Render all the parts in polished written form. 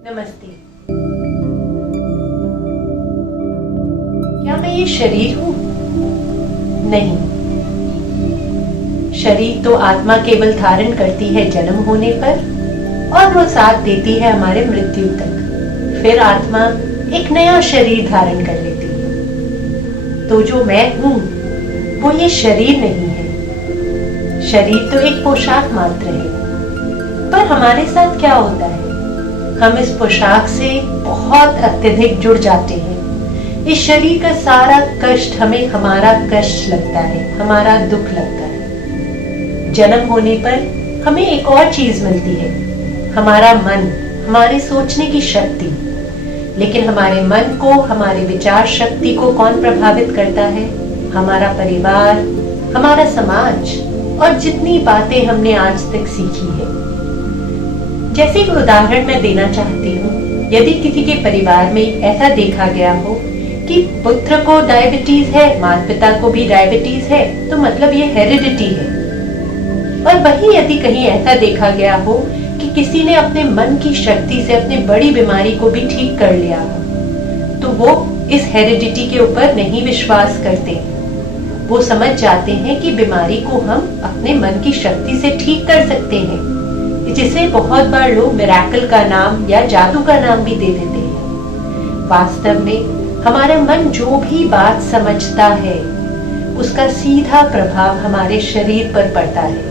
नमस्ते। क्या मैं ये शरीर हूँ? नहीं। शरीर तो आत्मा केवल धारण करती है जन्म होने पर और वो साथ देती है हमारे मृत्यु तक। फिर आत्मा एक नया शरीर धारण कर लेती है। तो जो मैं हूँ वो ये शरीर नहीं है। शरीर तो एक पोशाक मात्र है। पर हमारे साथ क्या होता है? हम इस पोशाक से बहुत अत्यधिक जुड़ जाते हैं। इस शरीर का सारा कष्ट हमें हमारा कष्ट लगता है, हमारा दुख लगता है। जन्म होने पर हमें एक और चीज मिलती है, हमारा मन, हमारे सोचने की शक्ति। लेकिन हमारे मन को, हमारे विचार शक्ति को कौन प्रभावित करता है? हमारा परिवार, हमारा समाज और जितनी बातें हमने आज तक सीखी है। जैसे एक उदाहरण मैं देना चाहती हूँ। यदि किसी के परिवार में ऐसा देखा गया हो कि पुत्र को डायबिटीज है, माता पिता को भी डायबिटीज है, तो मतलब ये हेरिडिटी है। और वही यदि कहीं ऐसा देखा गया हो कि किसी ने अपने मन की शक्ति से अपनी बड़ी बीमारी को भी ठीक कर लिया हो, तो वो इस हेरिडिटी के ऊपर नहीं विश्वास करते। वो समझ जाते हैं कि बीमारी को हम अपने मन की शक्ति से ठीक कर सकते हैं, जिसे बहुत बार लोग मिरेकल का नाम या जादू का नाम भी दे देते हैं। वास्तव में हमारा मन जो भी बात समझता है उसका सीधा प्रभाव हमारे शरीर पर पड़ता है।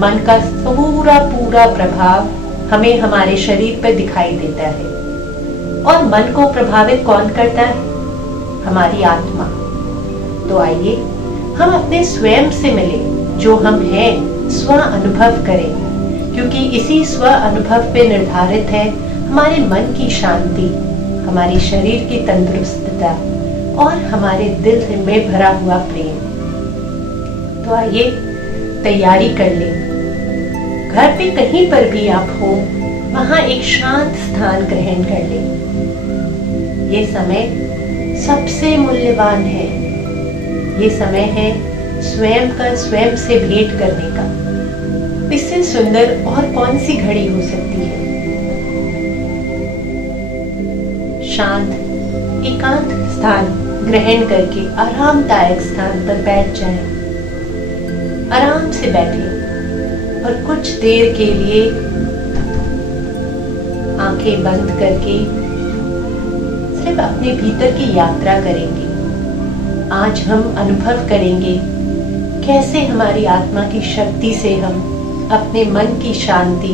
मन का पूरा प्रभाव हमें हमारे शरीर पर दिखाई देता है। और मन को प्रभावित कौन करता है? हमारी आत्मा। तो आइए हम अपने स्वयं से मिले, जो हम हैं, स्व अनुभव करें, क्योंकि इसी स्व अनुभव पे निर्धारित है हमारे मन की शांति, हमारी शरीर की तंदुरुस्तता और हमारे दिल में भरा हुआ प्रेम। तो आइए तैयारी कर लें। घर पे कहीं पर भी आप हो, वहां एक शांत स्थान ग्रहण कर लें। ये समय सबसे मूल्यवान है। ये समय है स्वयं का स्वयं से भेंट करने का। इससे सुंदर और कौन सी घड़ी हो सकती है? शांत एकांत स्थान ग्रहण करके आरामदायक स्थान पर बैठ जाएं। आराम से बैठें और कुछ देर के लिए आंखें बंद करके सिर्फ अपने भीतर की यात्रा करेंगे। आज हम अनुभव करेंगे कैसे हमारी आत्मा की शक्ति से हम अपने मन की शांति,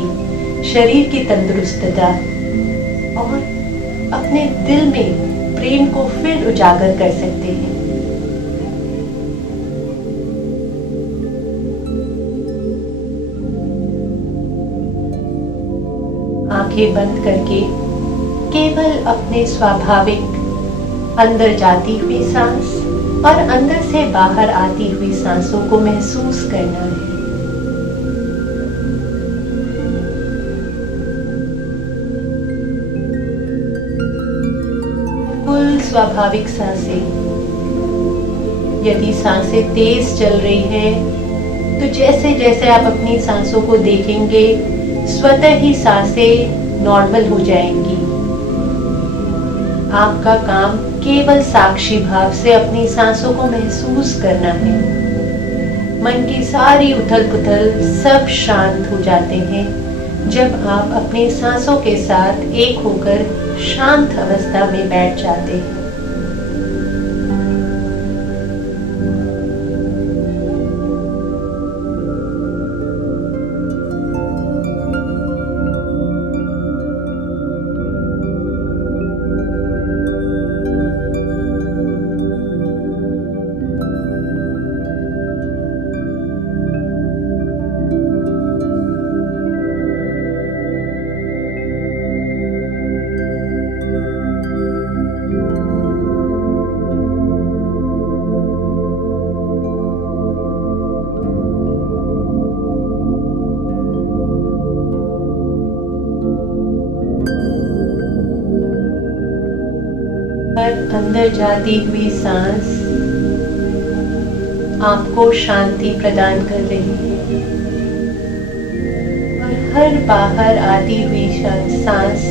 शरीर की तंदुरुस्तता और अपने दिल में प्रेम को फिर उजागर कर सकते हैं। आंखें बंद करके केवल अपने स्वाभाविक अंदर जाती हुई सांस और अंदर से बाहर आती हुई सांसों को महसूस करना है। स्वाभाविक सांसें। यदि सांसें तेज चल रही हैं, तो जैसे जैसे आप अपनी सांसों को देखेंगे, स्वतः ही सांसें नॉर्मल हो जाएंगी। आपका काम केवल साक्षी भाव से अपनी सांसों को महसूस करना है। मन की सारी उथल पुथल सब शांत हो जाते हैं जब आप अपनी सांसों के साथ एक होकर शांत अवस्था में बैठ जाते हैं। अंदर जाती हुई सांस आपको शांति प्रदान कर रही है और हर बाहर आती हुई सांस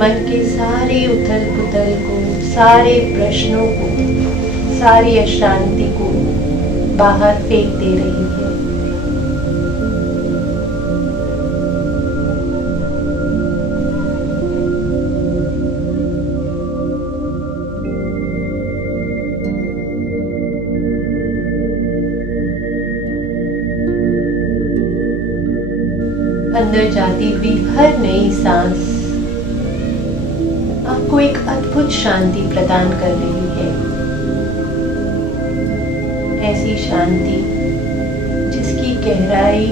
मन के सारे उथल पुथल को, सारे प्रश्नों को, सारी अशांति को बाहर फेंक दे रही है। अंदर जाती हुई हर नई सांस आपको एक अद्भुत शांति प्रदान कर रही है। ऐसी शांति जिसकी गहराई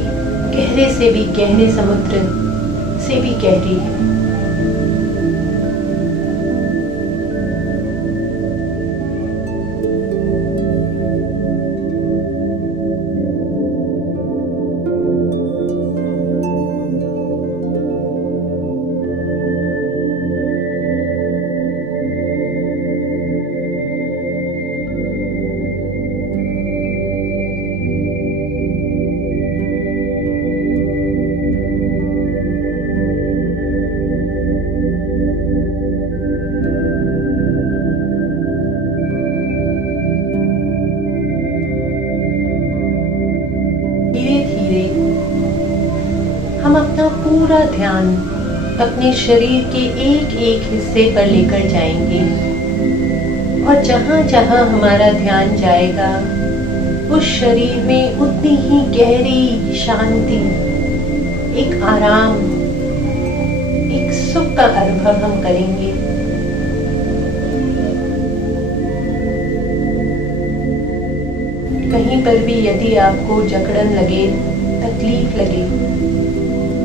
गहरे से भी गहरे समुद्र से भी गहरी है। हम अपना पूरा ध्यान अपने शरीर के एक एक हिस्से पर लेकर जाएंगे और जहाँ जहाँ हमारा ध्यान जाएगा उस शरीर में उतनी ही गहरी शांति, एक आराम, एक सुख का अनुभव हम करेंगे। कहीं पर भी यदि आपको जकड़न लगे, तकलीफ लगे,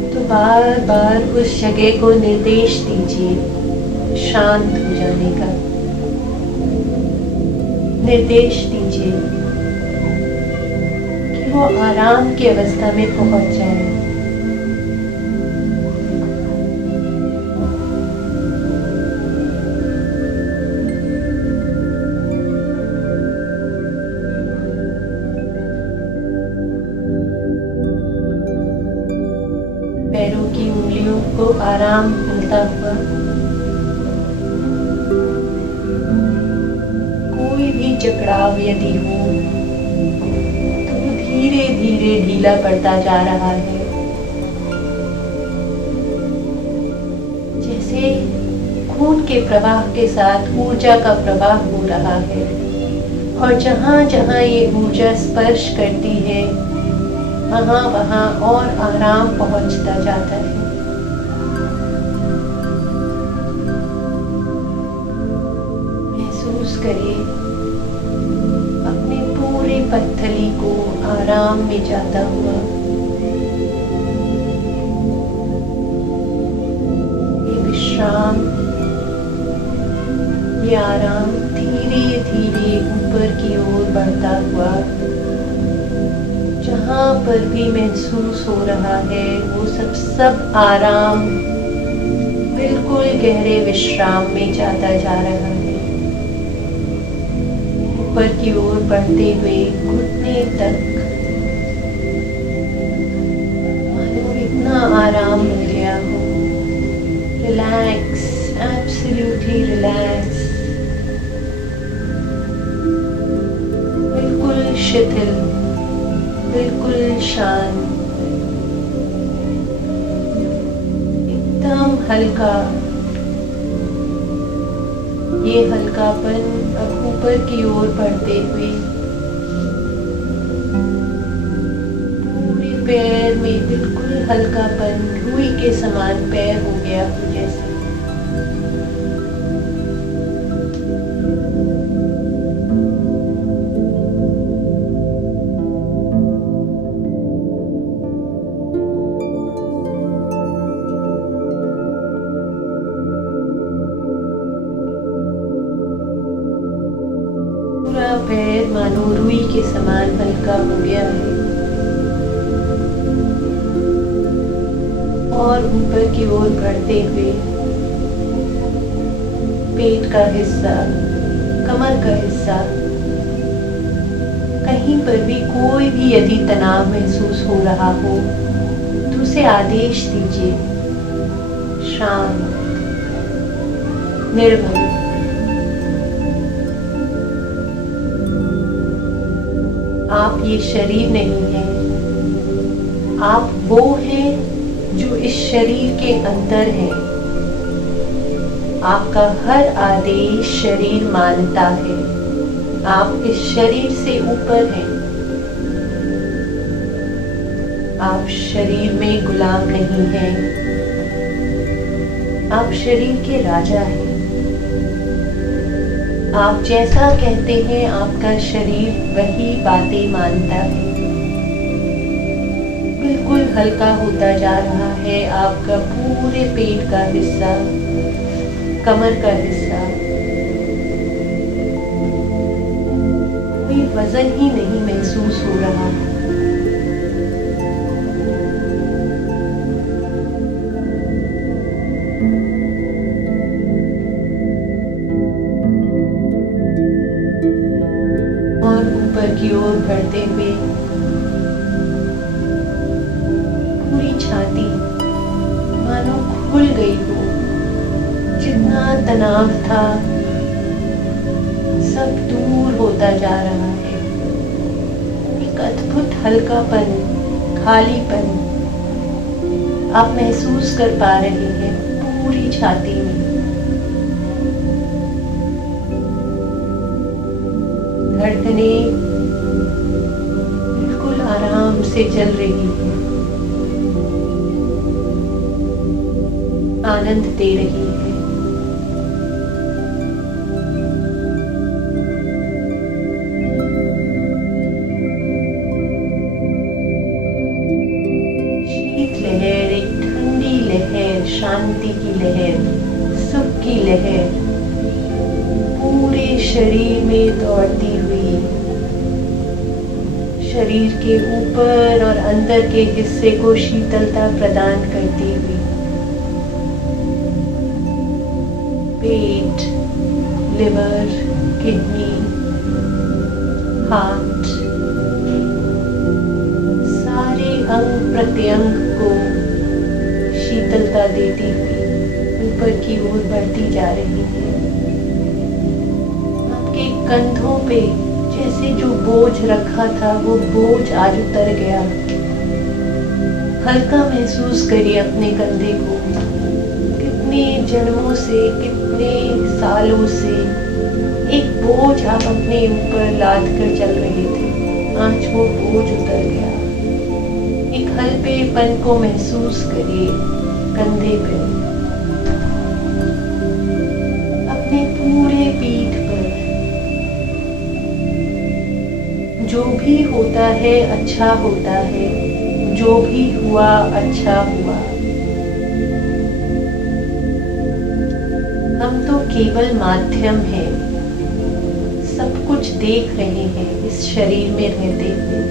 तो बार बार उस जगह को निर्देश दीजिए शांत हो जाने का। निर्देश दीजिए कि वो आराम की अवस्था में पहुंच जाए। पैरों की उंगलियों को आराम मिलता हुआ, कोई भी जकड़ाव यदि हो तो वो धीरे धीरे ढीला पड़ता जा रहा है। जैसे खून के प्रवाह के साथ ऊर्जा का प्रवाह हो रहा है और जहाँ जहाँ ये ऊर्जा स्पर्श करती है वहाँ वहाँ और आराम पहुँचता जाता है। महसूस करिए अपने पूरे पत्थली को आराम में जाता हुआ। ये विश्राम, ये आराम धीरे धीरे ऊपर की ओर बढ़ता हुआ, जहाँ पर भी महसूस हो रहा है वो सब आराम बिल्कुल गहरे विश्राम में जाता जा रहा है। ऊपर की ओर बढ़ते हुए घुटने तक मानो इतना आराम मिल गया हो। रिलैक्स, एब्सोल्युटली रिलैक्स, बिल्कुल शिथिल, बिल्कुल शांत, एकदम हल्का। ये हल्कापन अब ऊपर की ओर बढ़ते हुए पूरे पैर में बिल्कुल हल्कापन, रुई के समान पैर हो गया हो जैसे। पूरा पैर मानो रुई के समान हल्का हो गया है और ऊपर की ओर बढ़ते हुए पेट का हिस्सा, कमर का हिस्सा, कहीं पर भी कोई भी यदि तनाव महसूस हो रहा हो तो उसे आदेश दीजिए शांत, निर्मल। आप ये शरीर नहीं हैं, आप वो हैं जो इस शरीर के अंदर है। आपका हर आदेश शरीर मानता है। आप इस शरीर से ऊपर हैं। आप शरीर में गुलाम नहीं हैं, आप शरीर के राजा हैं। आप जैसा कहते हैं आपका शरीर वही बातें मानता है। बिल्कुल हल्का होता जा रहा है आपका पूरे पेट का हिस्सा, कमर का हिस्सा। कोई वजन ही नहीं महसूस हो रहा है। और ऊपर की ओर बढ़ते हुए पूरी छाती मानो खुल गई हो। जितना तनाव था सब दूर होता जा रहा है। एक अद्भुत हल्कापन, खालीपन आप महसूस कर पा रहे हैं पूरी छाती में। धड़कनें बिल्कुल आराम से चल रही है, आनंद दे रही है। शीत लहर, एक ठंडी लहर, शांति की लहर, सुख की लहर पूरे शरीर में दौड़ती हुई, शरीर के ऊपर और अंदर के हिस्से को शीतलता प्रदान करती हुई। पेट, लिवर, किडनी, हार्ट, सारे अंग प्रत्यंग को शीतलता देती हुई ऊपर की ओर बढ़ती जा रही है। आपके कंधों पे जैसे जो बोझ रखा था वो बोझ आज उतर गया। हल्का महसूस करिए अपने कंधे को। कितने जन्मों से, कितने सालों से एक बोझ आप अपने ऊपर लाद कर चल रहे थे, आज वो बोझ उतर गया। एक हल्केपन को महसूस करिए कंधे पे, अपने पूरे पीठ पर। जो भी होता है अच्छा होता है, जो भी हुआ अच्छा हुआ। हम तो केवल माध्यम हैं, सब कुछ देख रहे हैं इस शरीर में रहते हुए।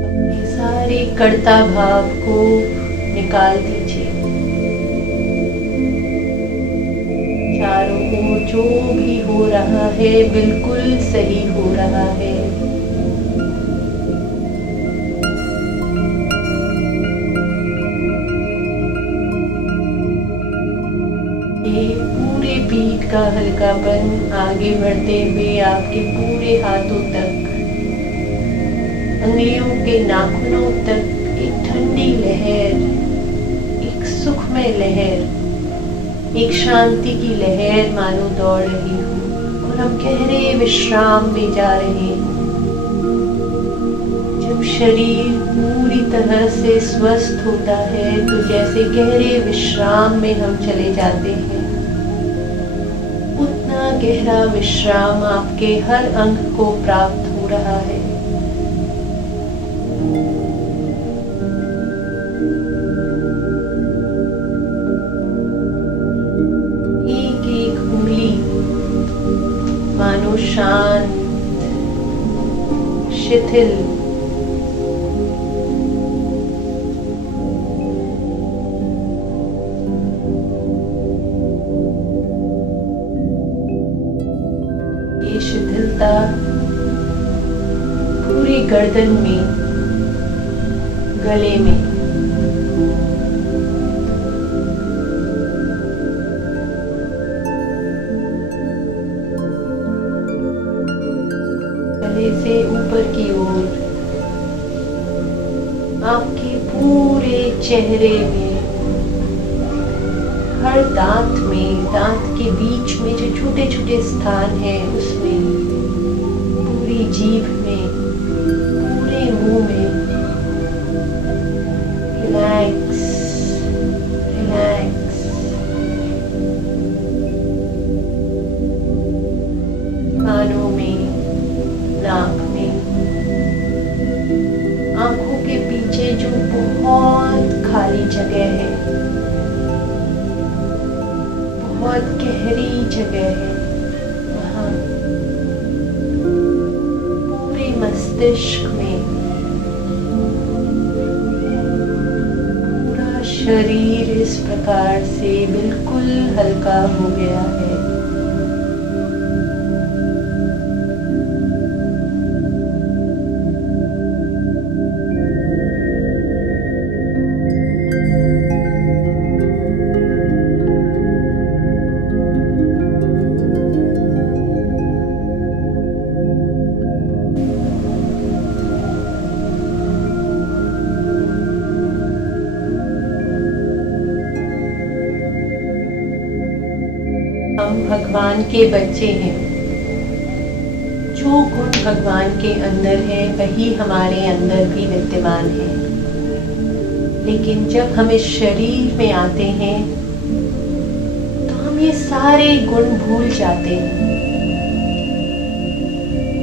अपने सारे कर्ता भाव को निकाल दीजिए। चारों ओर जो भी हो रहा है बिल्कुल सही हो रहा है। ये पूरे पीठ का हल्कापन आगे बढ़ते हुए आपके पूरे हाथों तक, अंगुलियों के नाखूनों तक एक ठंडी लहर, एक सुखमय लहर, एक शांति की लहर मानो दौड़ रही हो और हम गहरे विश्राम में जा रहे हैं। जब शरीर पूरी तरह से स्वस्थ होता है तो जैसे गहरे विश्राम में हम चले जाते हैं, उतना गहरा विश्राम आपके हर अंग को प्राप्त हो रहा है। मानो शांत, शिथिल, ये शिथिलता पूरी गर्दन में, गले में, गले से ऊपर की ओर, आपके पूरे चेहरे में, हर दांत में, दांत के बीच में जो छोटे छोटे स्थान हैं उसमें, पूरी जीभ में, पूरे मुंह में रिलैक्स रिलैक्स। कानों में, नाक में, आंखों के पीछे जो बहुत खाली जगह है, बहुत गहरी जगह है, वहाँ पूरे मस्तिष्क में, पूरा शरीर इस प्रकार से बिल्कुल हल्का हो गया है। हम भगवान के बच्चे हैं। जो गुण भगवान के अंदर है वही हमारे अंदर भी विद्यमान है। लेकिन जब हम इस शरीर में आते हैं तो हम ये सारे गुण भूल जाते हैं।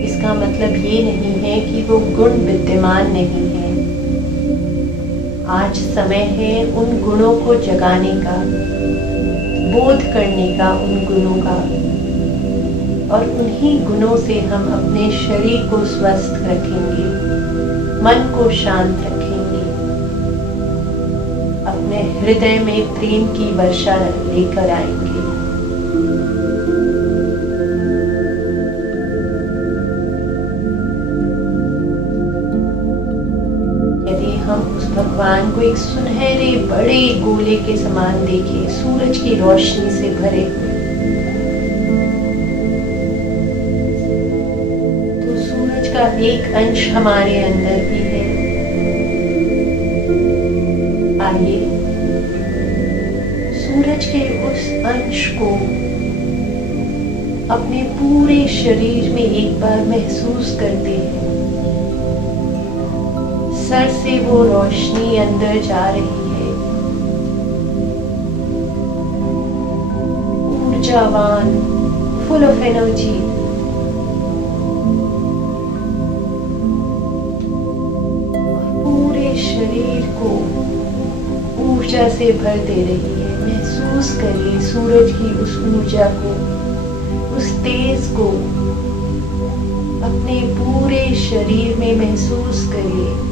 इसका मतलब ये नहीं है कि वो गुण विद्यमान नहीं है। आज समय है उन गुणों को जगाने का, बोध करने का उन गुणों का, और उन्हीं गुणों से हम अपने शरीर को स्वस्थ रखेंगे, मन को शांत रखेंगे, अपने हृदय में प्रेम की वर्षा लेकर आएंगे। यदि हम उस भगवान को एक सुनहरे बड़े गोले के समान देखें, सूरज की रोशनी से भरे हुए, तो सूरज का एक अंश हमारे अंदर भी है। आइए सूरज के उस अंश को अपने पूरे शरीर में एक बार महसूस करते हैं। सर से वो रोशनी अंदर जा रही है, ऊर्जावान, फुल ऑफ एनर्जी। पूरे शरीर को ऊर्जा से भर दे रही है। महसूस करिए सूरज की उस ऊर्जा को, उस तेज को अपने पूरे शरीर में महसूस करिए।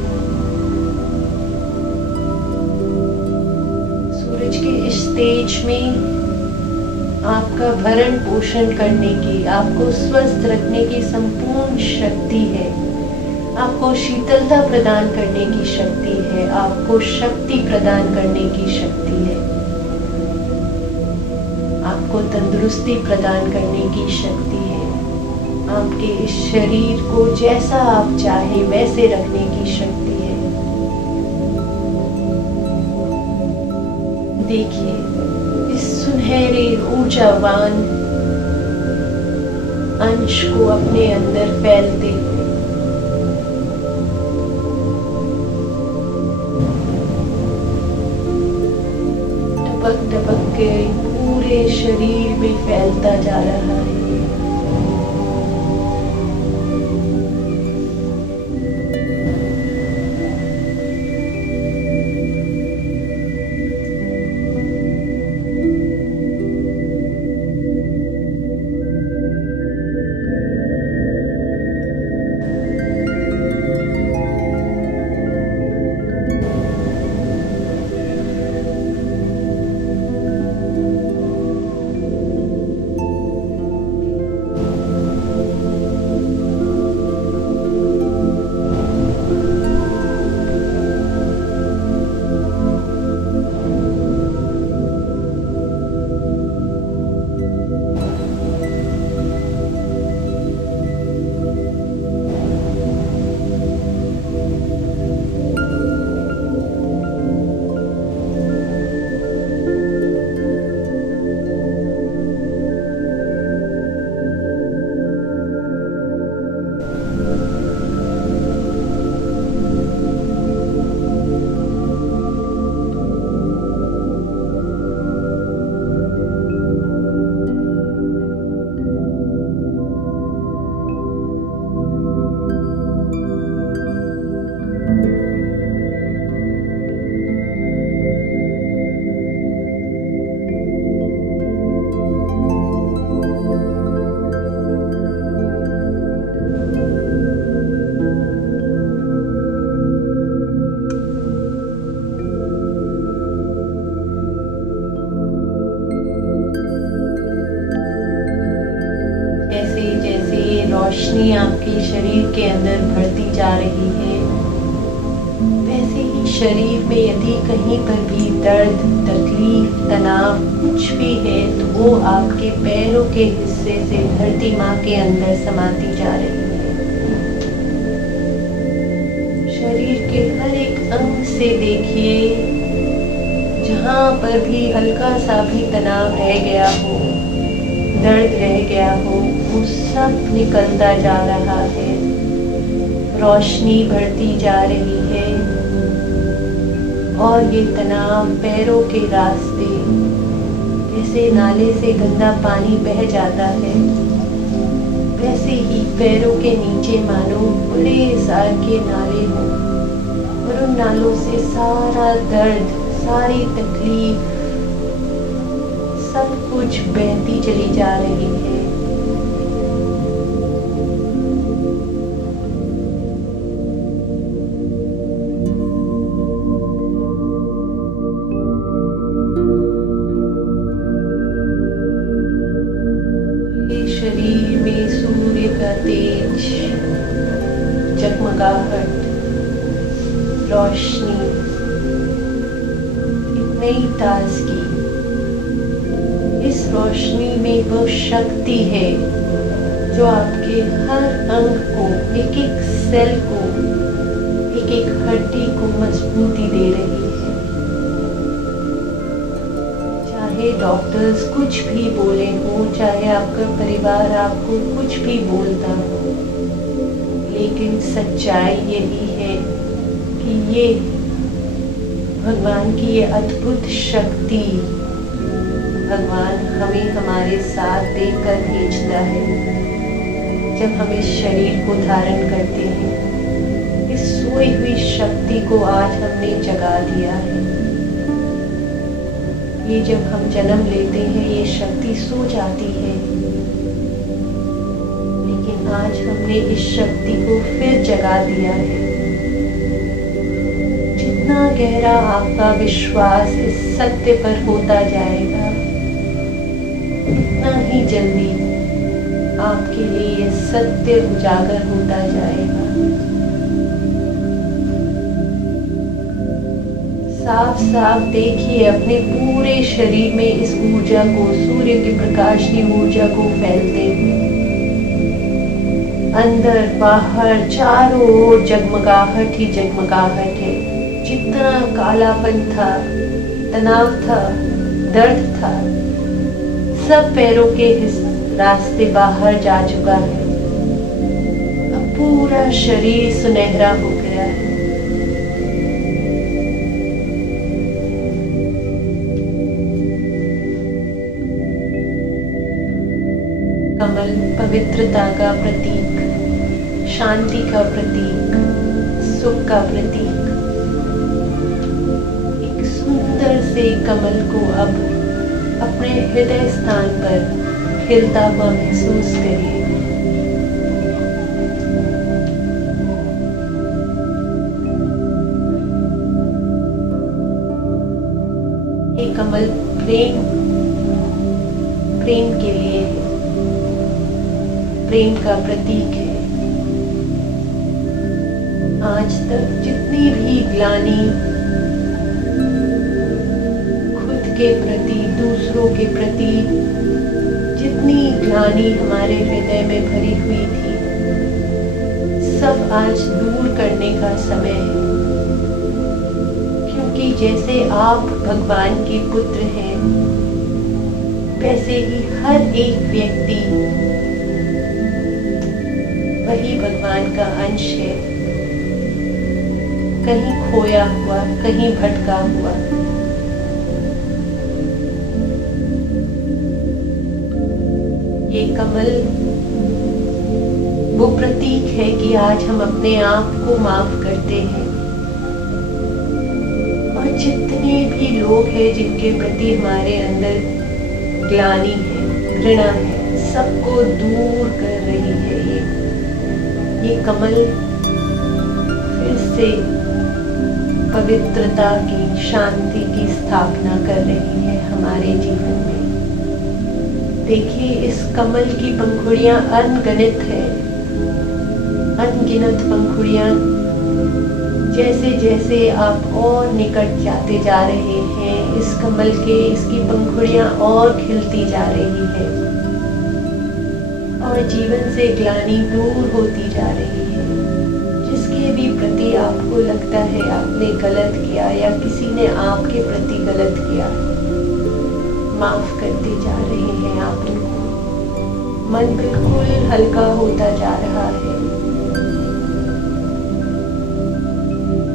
सूरज के इस तेज में आपका भरण पोषण करने की, आपको स्वस्थ रखने की संपूर्ण शक्ति है। आपको शीतलता प्रदान करने की शक्ति है, आपको शक्ति प्रदान करने की शक्ति है, आपको तंदुरुस्ती प्रदान करने की शक्ति है, आपके इस शरीर को जैसा आप चाहे वैसे रखने की शक्ति है। देखिए इस सुनहरे ऊर्जावान अंश को अपने अंदर फैलते हुए, टपक टपक के पूरे शरीर में फैलता जा रहा है। शरीर के अंदर बढ़ती जा रही है, वैसे ही शरीर में यदि कहीं पर भी दर्द, तकलीफ, तनाव कुछ भी है तो वो आपके पैरों के हिस्से से धरती माँ के अंदर समाती जा रही है। शरीर के हर एक अंग से देखिए, जहाँ पर भी हल्का सा भी तनाव रह गया हो, दर्द रह गया हो, वो सब निकलता जा रहा है। रोशनी बढ़ती जा रही है और ये तनाव पैरों के रास्ते, जैसे नाले से गंदा पानी बह जाता है, वैसे ही पैरों के नीचे मानो बड़े सार के नाले हों और उन नालों से सारा दर्द, सारी तकलीफ, सब कुछ बहती चली जा रही है। शरीर में सूर्य का तेज, जगमगाहट, रोशनी, एक नई ताजगी, इस रोशनी में वो शक्ति है जो आपके हर अंग को, एक एक सेल को, एक एक हड्डी को मजबूती दे रही है। चाहे डॉक्टर्स कुछ भी बोले हो, चाहे आपका परिवार आपको कुछ भी बोलता हो, लेकिन सच्चाई यही है कि ये भगवान की ये अद्भुत शक्ति भगवान हमें हमारे साथ देकर भेजता है जब हम इस शरीर को धारण करते हैं। इस सोई हुई शक्ति को आज हमने जगा दिया है। ये जब हम जन्म लेते हैं ये शक्ति सो जाती है, लेकिन आज हमने इस शक्ति को फिर जगा दिया है। जितना गहरा आपका विश्वास इस सत्य पर होता जाएगा, उतना ही जल्दी आपके लिए ये सत्य उजागर होता जाएगा। साफ साफ देखिए अपने पूरे शरीर में इस ऊर्जा को, सूर्य के प्रकाश की ऊर्जा को फैलते हुए। अंदर बाहर चारों ओर जगमगाहट ही जगमगाहट है। जितना कालापन था, तनाव था, दर्द था, सब पैरों के रास्ते बाहर जा चुका है। अब पूरा शरीर सुनहरा हो गया है। कमल पवित्रता का प्रतीक, शांति का प्रतीक, सुख का प्रतीक। एक सुंदर से कमल को अब अपने हृदय स्थान पर खिलता हुआ महसूस करिए। ये कमल प्रेम के लिए है, प्रेम का प्रतीक है। आज तक जितनी भी ग्लानि खुद के प्रति, दूसरों के प्रति, जितनी ग्लानि हमारे हृदय में भरी हुई थी, सब आज दूर करने का समय है। क्योंकि जैसे आप भगवान के पुत्र हैं, वैसे ही हर एक व्यक्ति वही भगवान का अंश है, कहीं खोया हुआ, कहीं भटका हुआ। ये कमल वो प्रतीक है कि आज हम अपने आप को माफ करते हैं और जितने भी लोग हैं जिनके प्रति हमारे अंदर ग्लानि है, घृणा है, सबको दूर कर रही है। ये कमल फिर से पवित्रता की, शांति की स्थापना कर रही है हमारे जीवन में। देखिए इस कमल की पंखुड़ियां अनगिनत है। अनगिनत पंखुड़ियां, जैसे जैसे आप और निकट जाते जा रहे हैं, इस कमल के इसकी पंखुड़ियां और खिलती जा रही है और जीवन से ग्लानि दूर होती जा रही है। जिसके भी प्रति आपको लगता है आपने गलत किया या किसी ने आपके प्रति गलत किया, माफ करते जा रहे हैं आप उनको। मन बिल्कुल हल्का होता जा रहा है।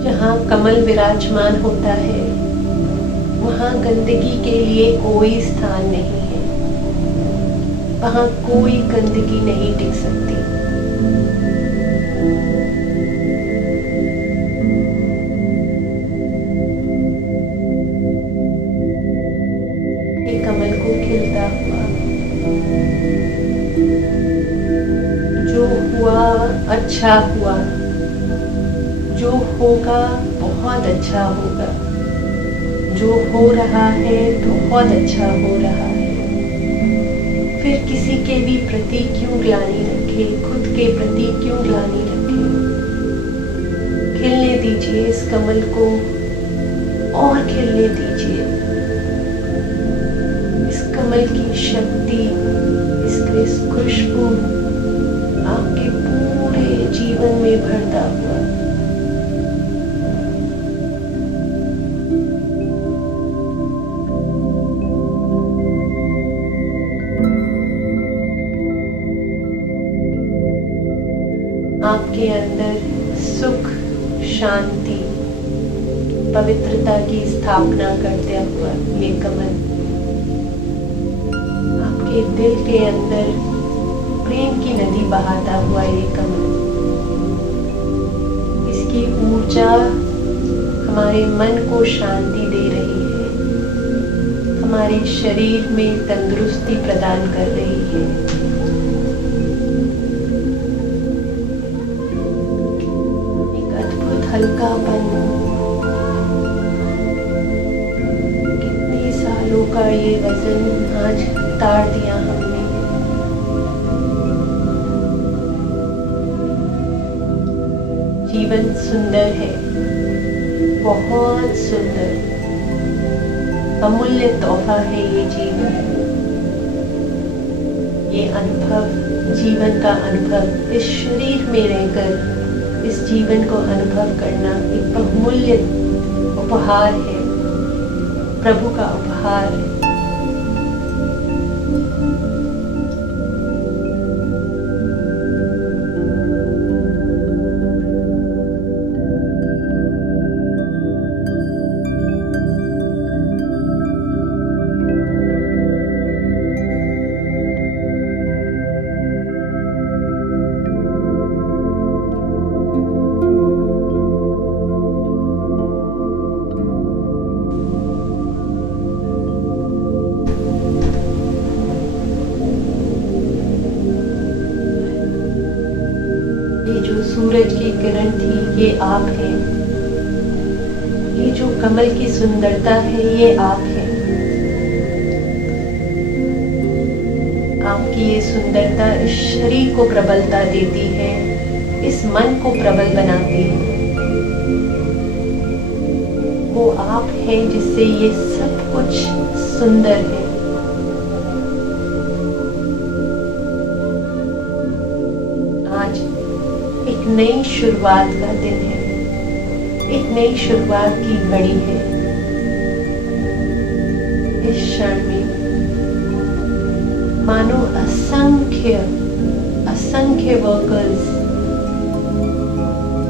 जहाँ कमल विराजमान होता है वहाँ गंदगी के लिए कोई स्थान नहीं है, वहाँ कोई गंदगी नहीं टिक सकती। ये कमल को खिलता हुआ, जो हुआ अच्छा हुआ, जो होगा बहुत अच्छा होगा, जो हो रहा है बहुत अच्छा हो रहा है। फिर किसी के भी प्रति क्यों ग्लानि रखे, खुद के प्रति क्यों ग्लानि रखे। खिलने दीजिए इस कमल को और खिलने दीजिए। इस कमल की शक्ति, इस खुशबू आपके पूरे जीवन में भरता हुआ। आपके अंदर सुख, शांति, पवित्रता की स्थापना करते हुआ ये कमल आपके दिल के अंदर प्रेम की नदी बहाता हुआ ये कमल, इसकी ऊर्जा हमारे मन को शांति दे रही है, हमारे शरीर में तंदुरुस्ती प्रदान कर रही है। हल्कापन, कितने सालों का ये वजन आज उतार दिया हमने। जीवन सुंदर है, बहुत सुंदर, अमूल्य तोहफा है ये जीवन। ये अनुभव, जीवन का अनुभव, इस शरीर में रहकर इस जीवन को अनुभव करना एक बहुमूल्य उपहार है, प्रभु का उपहार है। सूरज की किरण थी, ये आप हैं। ये जो कमल की सुंदरता है, ये आप हैं। आपकी ये सुंदरता इस शरीर को प्रबलता देती है, इस मन को प्रबल बनाती है। वो आप हैं जिससे ये सब कुछ सुंदर है। आज एक नई शुरुआत का दिन है, एक नई शुरुआत की घड़ी है। इस क्षण में मानो असंख्य असंख्य वर्कर्स,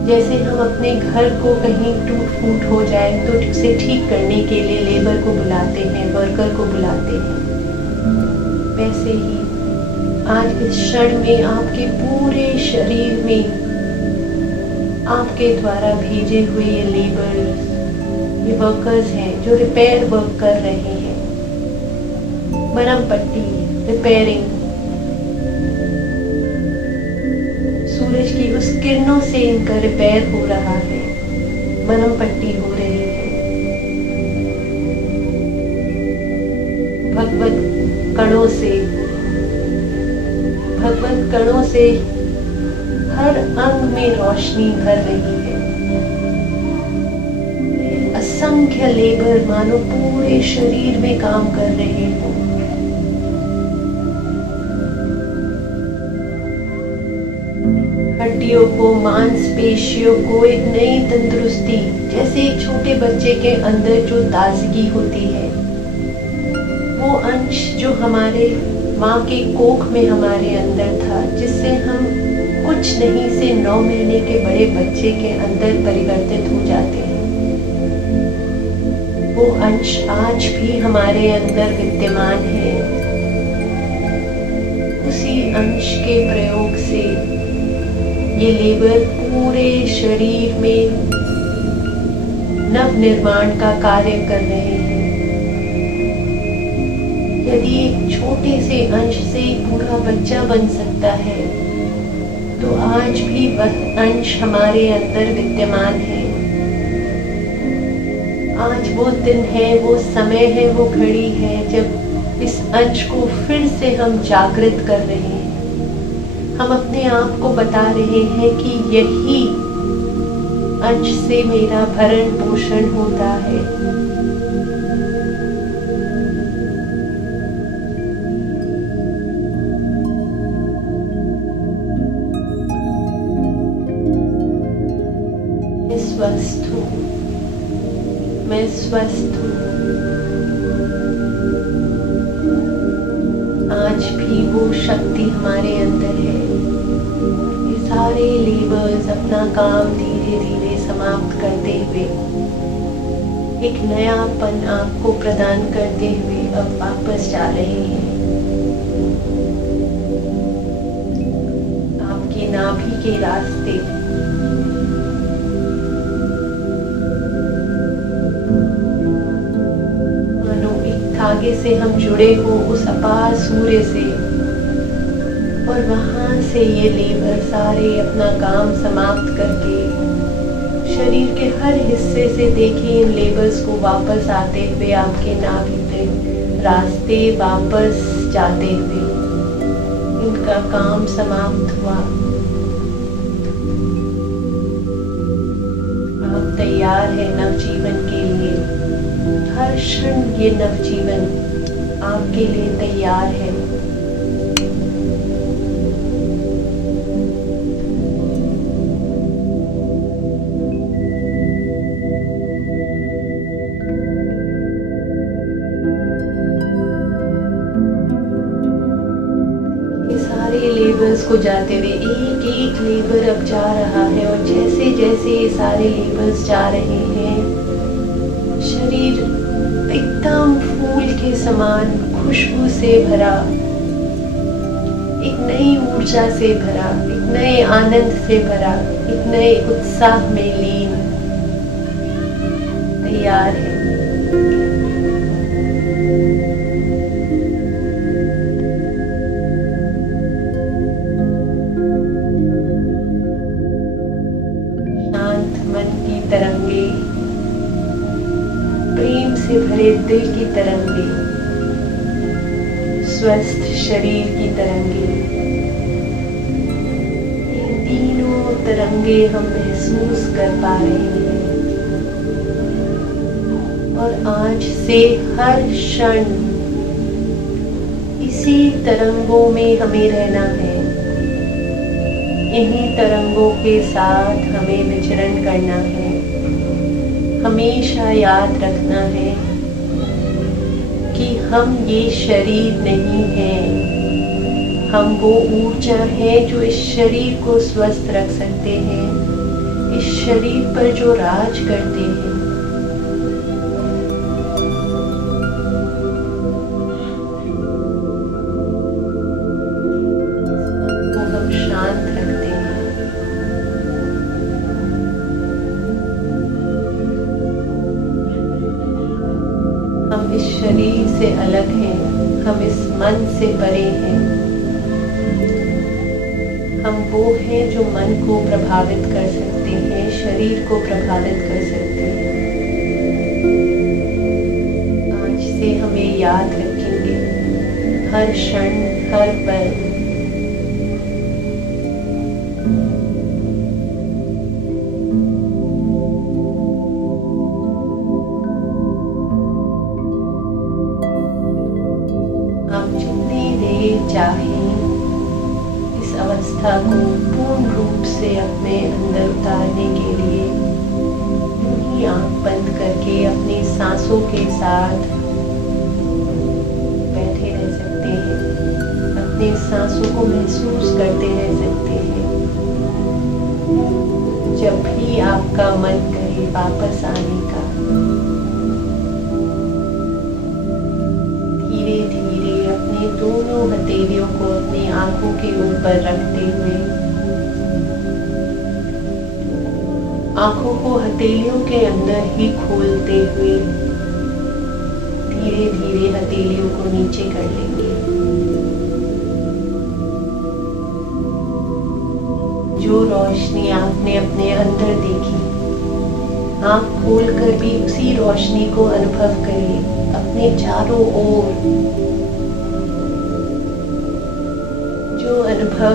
जैसे हम अपने घर को कहीं टूट फूट हो जाए तो उसे ठीक करने के लिए लेबर को बुलाते हैं, वर्कर को बुलाते हैं, वैसे ही आज इस क्षण में आपके पूरे शरीर में आपके द्वारा भेजे हुए ये लेबर, ये वर्कर्स हैं जो रिपेयर वर्क कर रहे हैं। मरहम पट्टी, रिपेयरिंग, सूरज की उस किरणों से इनका रिपेयर हो रहा है, मरहम पट्टी हो रही है। भगवत कणों से हर अंग में रोशनी भर रही है। असंख्य लेबर मानो पूरे शरीर में काम कर रहे हो। हड्डियों को, मांसपेशियों को एक नई तंदुरुस्ती, जैसे एक छोटे बच्चे के अंदर जो ताजगी होती है, वो अंश जो हमारे माँ के कोख में हमारे अंदर था, जिससे हम कुछ नहीं से 9 महीने के बड़े बच्चे के अंदर परिवर्तित हो जाते हैं, वो अंश आज भी हमारे अंदर विद्यमान है। उसी अंश के प्रयोग से ये लेबर पूरे शरीर में नव निर्माण का कार्य कर रहे हैं। यदि एक छोटे से अंश से एक पूरा बच्चा बन सकता है, तो आज भी वह अंश हमारे अंदर विद्यमान है। आज वो दिन है, वो समय है, वो घड़ी है जब इस अंश को फिर से हम जागृत कर रहे हैं। हम अपने आप को बता रहे हैं कि यही अंश से मेरा भरण पोषण होता है। मैं स्वस्थ हूँ, मैं स्वस्थ हूँ। आज भी वो शक्ति हमारे अंदर है। ये सारे लेबर्स अपना काम धीरे धीरे समाप्त करते हुए, एक नयापन आपको प्रदान करते हुए अब वापस जा रहे हैं। आपके नाभि के रास्ते धागे से हम जुड़े हो उस अपार सूर्य से, और वहां से ये लेबर सारे अपना काम समाप्त करके शरीर के हर हिस्से से देखिए इन लेबर्स को वापस आते हुए आपके नाभि पे रास्ते वापस जाते हुए। इनका काम समाप्त हुआ। आप तैयार है नवजीवन के लिए। हर क्षण ये नवजीवन आपके लिए तैयार है। ये सारे लेबर्स को जाते हुए एक एक लेबर अब जा रहा है, और जैसे जैसे ये सारे लेबर्स जा रहे हैं, शरीर एकदम फूल के समान खुशबू से भरा, एक नई ऊर्जा से भरा, एक नए आनंद से भरा, एक नए उत्साह में लीन तैयार है। शांत मन की तरंगे, प्रेम से भरे दिल की तरंगे, स्वस्थ शरीर की तरंगे, ये तीनों तरंगे हम महसूस कर पा रहे हैं। और आज से हर क्षण इसी तरंगों में हमें रहना है। इन्हीं तरंगों के साथ हमें विचरण करना है। हमेशा याद रखना है कि हम ये शरीर नहीं हैं, हम वो ऊर्जा है जो इस शरीर को स्वस्थ रख सकते हैं, इस शरीर पर जो राज करते हैं। वो हम शांत रखते हैं। हम इस शरीर से अलग हैं, हम इस मन से परे हैं। हम वो हैं जो मन को प्रभावित कर सकते हैं, शरीर को प्रभावित कर सकते हैं। आज से हमें याद रखेंगे हर क्षण, हर पल अवस्था को पूर्ण रूप से अपने अंदर उतारने के लिए यूं ही आंख बंद करके अपनी सांसों के साथ बैठे रह सकते हैं, अपने सांसों को महसूस करते रह सकते हैं। जब भी आपका मन करे वापस आने का, धीरे धीरे अपने दोनों हथेलियों को अपनी आंखों के ऊपर रखते हुए आंखों को हथेलियों के अंदर ही खोलते हुए धीरे धीरे हथेलियों को नीचे कर लेंगे। जो रोशनी आपने अपने अंदर देखी, आंख खोलकर भी उसी रोशनी को अनुभव करिए अपने चारों ओर। जो अनुभव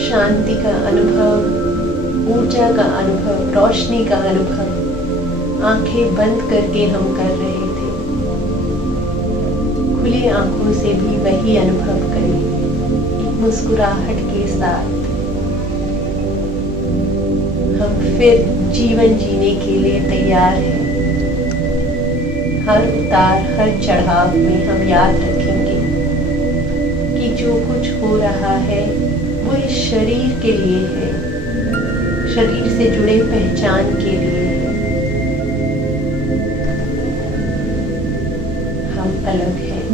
शांति का अनुभव, ऊर्जा का अनुभव, रोशनी का अनुभव आंखें बंद करके हम कर रहे थे, खुली आंखों से भी वही अनुभव करें। एक मुस्कुराहट के साथ हम फिर जीवन जीने के लिए तैयार हैं। हर उतार, हर चढ़ाव में हम याद रखेंगे कि जो कुछ हो रहा है वो इस शरीर के लिए है, शरीर से जुड़े पहचान के लिए है। हम अलग हैं।